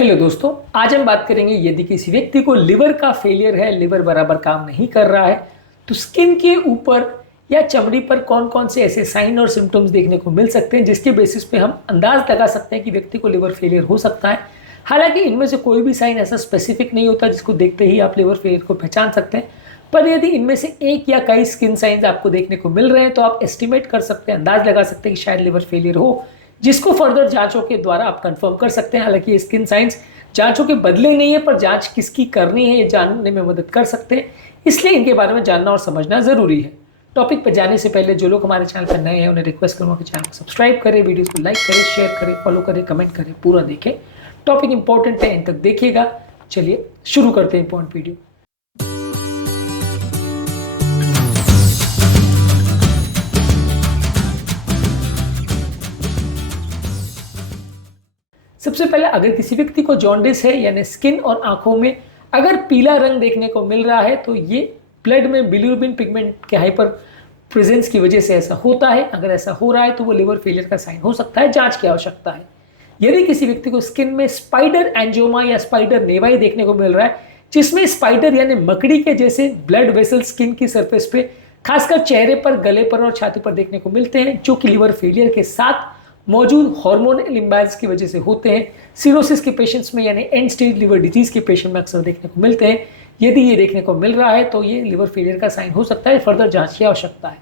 Hello दोस्तों, आज हम बात करेंगे यदि किसी व्यक्ति को लिवर का फेलियर है, लिवर बराबर काम नहीं कर रहा है, तो स्किन के ऊपर या चमड़ी पर कौन कौन से ऐसे साइन और सिम्टम्स देखने को मिल सकते हैं जिसके बेसिस पे हम अंदाज लगा सकते हैं कि व्यक्ति को लिवर फेलियर हो सकता है। हालांकि इनमें से कोई भी साइन ऐसा स्पेसिफिक नहीं होता जिसको देखते ही आप लिवर फेलियर को पहचान सकते हैं, पर यदि इनमें से एक या कई स्किन साइंस आपको देखने को मिल रहे हैं तो आप एस्टिमेट कर सकते हैं, अंदाज लगा सकते हैं कि शायद लिवर फेलियर हो, जिसको फर्दर जांचों के द्वारा आप कंफर्म कर सकते हैं। हालांकि ये स्किन साइंस जांचों के बदले नहीं है, पर जांच किसकी करनी है ये जानने में मदद कर सकते हैं, इसलिए इनके बारे में जानना और समझना जरूरी है। टॉपिक पर जाने से पहले जो लोग हमारे चैनल पर नए हैं उन्हें रिक्वेस्ट करूंगा कि चैनल को सब्सक्राइब करें, वीडियोस को लाइक करें, शेयर करें, फॉलो करें, कमेंट करें, पूरा देखें। टॉपिक इंपॉर्टेंट है, इन तक देखिएगा। चलिए शुरू करते हैं इंपॉर्टेंट वीडियो। सबसे पहले अगर किसी व्यक्ति को जॉन्डिस है यानी स्किन और आंखों में अगर पीला रंग देखने को मिल रहा है तो ये ब्लड में बिलिरुबिन पिगमेंट के हाइपर प्रेजेंस की वजह से ऐसा होता है। अगर ऐसा हो रहा है तो वो लिवर फेलियर का साइन हो सकता है, जांच की आवश्यकता है। यदि किसी व्यक्ति को स्किन में स्पाइडर एंजियोमा या स्पाइडर नेवाई देखने को मिल रहा है, जिसमें स्पाइडर यानी मकड़ी के जैसे ब्लड वेसल स्किन की सरफेस पे खासकर चेहरे पर, गले पर और छाती पर देखने को मिलते हैं, जो कि लिवर फेलियर के साथ मौजूद हार्मोनल इम्बैलेंस की वजह से होते हैं। सिरोसिस के पेशेंट्स में यानी एंड स्टेज लिवर डिजीज के पेशेंट में अक्सर देखने को मिलते हैं। यदि ये देखने को मिल रहा है तो ये लिवर फेलियर का साइन हो सकता है, फर्दर जांच की आवश्यकता है।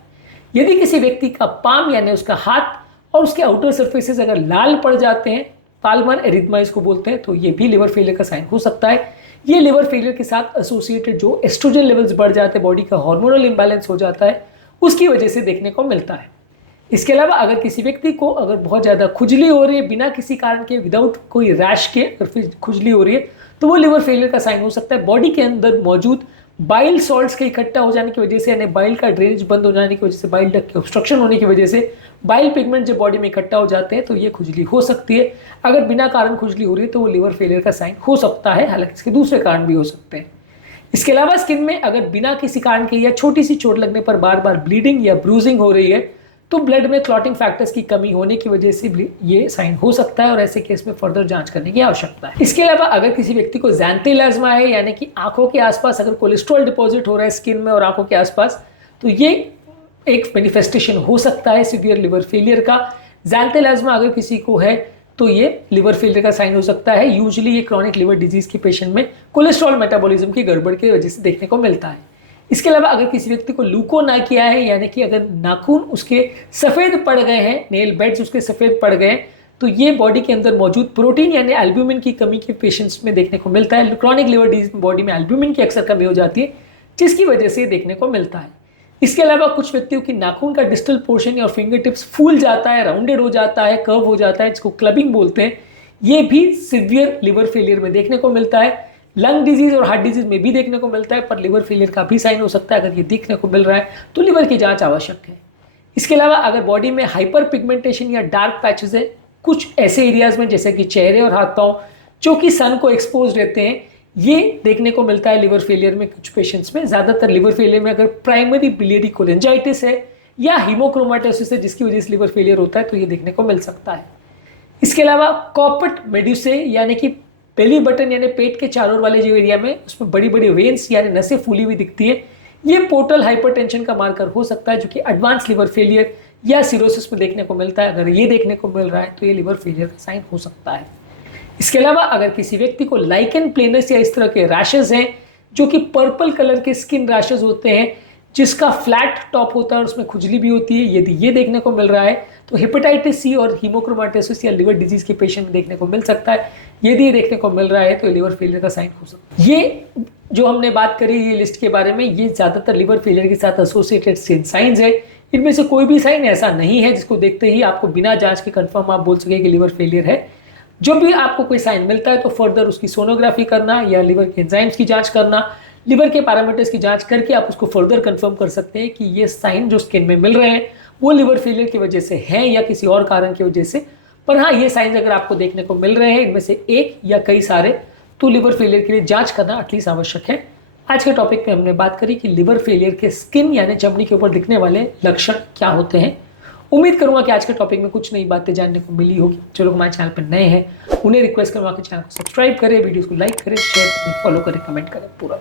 यदि किसी व्यक्ति का पाम यानी उसका हाथ और उसके आउटर सर्फेसेस अगर लाल पड़ जाते हैं, पाल्मर एरिथमा इसको बोलते हैं, तो ये भी लिवर फेलियर का साइन हो सकता है। ये लिवर फेलियर के साथ एसोसिएटेड जो एस्ट्रोजन लेवल्स बढ़ जाते हैं, बॉडी का हार्मोनल इम्बैलेंस हो जाता है, उसकी वजह से देखने को मिलता है। इसके अलावा अगर किसी व्यक्ति को अगर बहुत ज़्यादा खुजली हो रही है बिना किसी कारण के, विदाउट कोई रैश के, अगर फिर खुजली हो रही है तो वो लिवर फेलियर का साइन हो सकता है। बॉडी के अंदर मौजूद बाइल सॉल्ट्स के इकट्ठा हो जाने की वजह से यानी बाइल का ड्रेनेज बंद हो जाने की वजह से, बाइल डक्ट के ऑब्स्ट्रक्शन होने की वजह से बाइल पिगमेंट जब बॉडी में इकट्ठा हो जाते हैं तो ये खुजली हो सकती है। अगर बिना कारण खुजली हो रही है तो वो लिवर फेलियर का साइन हो सकता है, हालांकि इसके दूसरे कारण भी हो सकते हैं। इसके अलावा स्किन में अगर बिना किसी कारण के या छोटी सी चोट लगने पर बार बार ब्लीडिंग या ब्रूजिंग हो रही है तो ब्लड में क्लॉटिंग फैक्टर्स की कमी होने की वजह से ये साइन हो सकता है और ऐसे केस में फर्दर जांच करने की आवश्यकता है। इसके अलावा अगर किसी व्यक्ति को ज़ैंथेलाज्मा है यानी कि आंखों के आसपास अगर कोलेस्ट्रॉल डिपॉजिट हो रहा है स्किन में और आंखों के आसपास, तो ये एक मैनिफेस्टेशन हो सकता है सिवियर लिवर फेलियर का। ज़ैंथेलाज्मा अगर किसी को है तो ये लिवर फेलियर का साइन हो सकता है। यूजुअली ये क्रॉनिक लिवर डिजीज के पेशेंट में कोलेस्ट्रॉल मेटाबॉलिज्म की गड़बड़ की वजह से देखने को मिलता है। इसके अलावा अगर किसी व्यक्ति को ल्यूकोनाकिया है यानी कि अगर नाखून उसके सफ़ेद पड़ गए हैं, नेल बेड्स उसके सफ़ेद पड़ गए हैं, तो ये बॉडी के अंदर मौजूद प्रोटीन यानी एल्ब्यूमिन की कमी के पेशेंट्स में देखने को मिलता है। क्रॉनिक लिवर डिजीज में बॉडी में एल्ब्यूमिन की अक्सर कमी हो जाती है, जिसकी वजह से देखने को मिलता है। इसके अलावा कुछ व्यक्तियों की नाखून का डिस्टल पोर्शन और फिंगर टिप्स फूल जाता है, राउंडेड हो जाता है, कर्व हो जाता है, जिसको क्लबिंग बोलते हैं। ये भी सिवियर लिवर फेलियर में देखने को मिलता है। लंग डिजीज और हार्ट डिजीज में भी देखने को मिलता है, पर लिवर फेलियर का भी साइन हो सकता है। अगर ये देखने को मिल रहा है तो लिवर की जांच आवश्यक है। इसके अलावा अगर बॉडी में हाइपर पिगमेंटेशन या डार्क पैचेस है कुछ ऐसे एरियाज में जैसे कि चेहरे और हाथ पांव जो कि सन को एक्सपोज रहते हैं, ये देखने को मिलता है लिवर फेलियर में कुछ पेशेंट्स में। ज़्यादातर लिवर फेलियर में अगर प्राइमरी बिलियरी कोलेंजाइटिस है या हीमोक्रोमाटोसिस है जिसकी वजह से लिवर फेलियर होता है तो ये देखने को मिल सकता है। इसके अलावा कॉपट मेड्यूसे यानी कि बेली बटन यानी पेट के चारों वाले जो एरिया में उसमें बड़ी बड़ी वेन्स यानी नसें फूली हुई दिखती है, ये पोर्टल हाइपरटेंशन का मार्कर हो सकता है जो कि एडवांस लिवर फेलियर या सिरोसिस में देखने को मिलता है। अगर ये देखने को मिल रहा है तो ये लिवर फेलियर का साइन हो सकता है। इसके अलावा अगर किसी व्यक्ति को लाइकेन प्लेनस या इस तरह के रैशेज हैं जो कि पर्पल कलर के स्किन रैशेज होते हैं जिसका फ्लैट टॉप होता है और उसमें खुजली भी होती है, यदि ये देखने को मिल रहा है तो हेपेटाइटिस सी और हीमोक्रोमाटोसिस या लिवर डिजीज के पेशेंट में देखने को मिल सकता है। यदि ये देखने को मिल रहा है तो लिवर फेलियर का साइन हो सकता है। ये जो हमने बात करी ये लिस्ट के बारे में, ये ज़्यादातर लिवर फेलियर के साथ एसोसिएटेड साइंस है। इनमें से कोई भी साइन ऐसा नहीं है जिसको देखते ही आपको बिना जांच के कंफर्म आप बोल सके कि लिवर फेलियर है। जब भी आपको कोई साइन मिलता है तो फर्दर उसकी सोनोग्राफी करना या लिवर के एंजाइम्स की जांच करना, लिवर के पैरामीटर्स की जांच करके आप उसको फर्दर कंफर्म कर सकते हैं कि ये साइन जो स्किन में मिल रहे हैं वो लिवर फेलियर की वजह से है या किसी और कारण की वजह से। पर हाँ, ये साइंस अगर आपको देखने को मिल रहे हैं इनमें से एक या कई सारे, तो लिवर फेलियर के लिए जांच करना एटलीस्ट आवश्यक है। आज के टॉपिक में हमने बात करी कि लिवर फेलियर के स्किन यानी चमड़ी के ऊपर दिखने वाले लक्षण क्या होते हैं उम्मीद करूंगा कि आज के टॉपिक में कुछ नई बातें जानने को मिली होगी। जो लोग हमारे चैनल पर नए हैं उन्हें रिक्वेस्ट करूंगा कि चैनल को सब्सक्राइब करें, वीडियोस को लाइक करें, शेयर करें, फॉलो करें, कमेंट करें, पूरा